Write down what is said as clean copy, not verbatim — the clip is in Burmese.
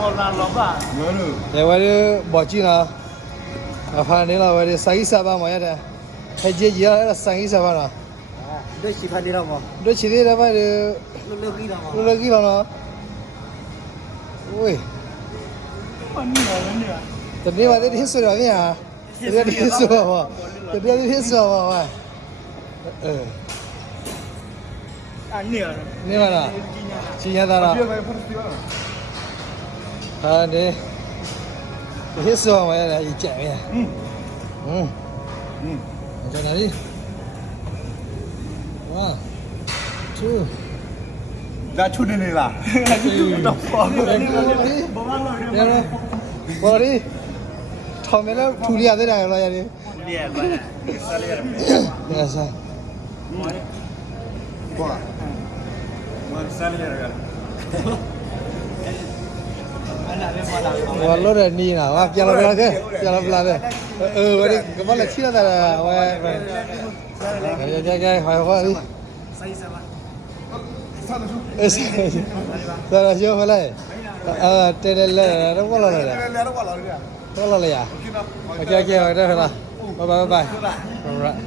ပေါ်လာတော့ပါငါတို့ လေဝဲဘောကြီးနော်အဖာနေလာဝဲစာကြီးစာပါမရတဲ့ဟဲ့ကြီးရစာကြီးစာပါနော် တို့ရှိဖတ်နေတော့မ တို့ချီသေးတယ်ဗျာ လုတ်ပြီးတော့မ လူကြီးပါနော်ဝေး ဘာနေလဲနေရ တနေ့မှတည်းဆိုရမြာတနေ့တည်းဆိုပါတနေ့တည်းဆိုပါအနေရ နေမလားချင်းရတာလား ပြမယ်ဖတ်ပြရ ဟာနေဒီဆိုမှလည်းကြက်ရကျွန်တော်ဒီ1 2 ဒါချွနေနေလားတော့ပေါ်နေဘာမှမလုပ် ဘော်ဒီထောင်မလဲထူရသေးတယ်လားရတယ် နေရပါဆက်ရရ ရစား ဘောမဆက်ရရ ဝါလို့ရနီးနာဟာပြန်လာပြန်လာခဲ့ပြန်လာပြန်လာခဲ့ဝဒီကမလည်းချိရတာဝဲကြကြဟိုဟိုဒီ ဆိုင်စပါ အေးဆရာရောမလဲတဲတဲလဲတော့ဘောလာလဲ လဲတော့ပါလာရ ဘောလာလဲရโอเคโอเคဟုတ်တယ်ဟုတ်လားဘိုင်ဘိုင်ဘိုင် right